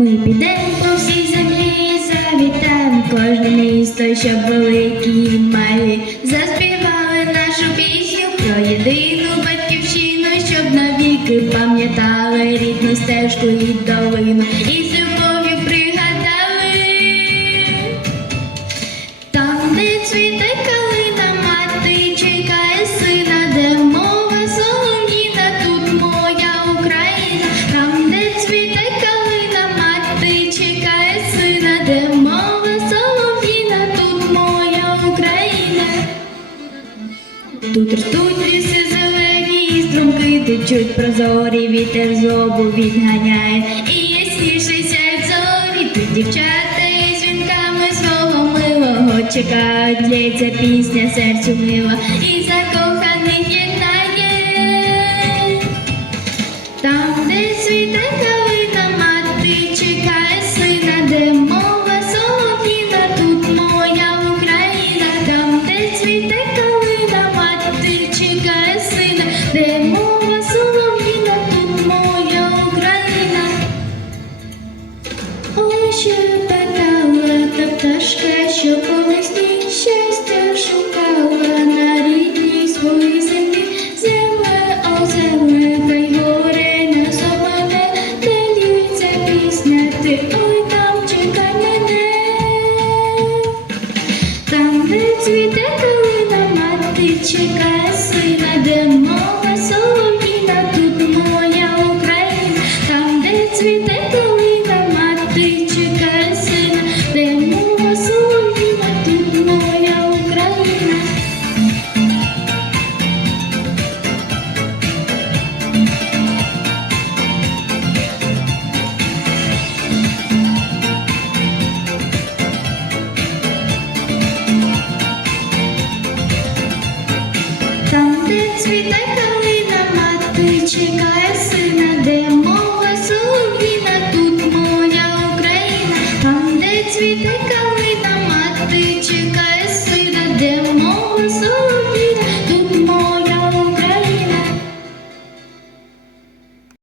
Ми підемо по всій землі, завітаємо кожне місто, щоб великі і малі. Заспівали нашу пісню про єдину батьківщину, щоб навіки пам'ятали рідну стежку і долину, і Тут ростуть ліси зелені, струмки течуть прозорі, вітер зобу відганяє, і ясніше сяють зорі, тут дівчата із дзвінками свого милого чекають, лється пісня серцю мила, і Ой, ще питала та пташка, що по весні щастя шукала на рідній своїй землі. Земле, о земле, хай не зоведе, де лється пісня, ти ой там чекай мене. Там, де цвіте калина, мати чекає Think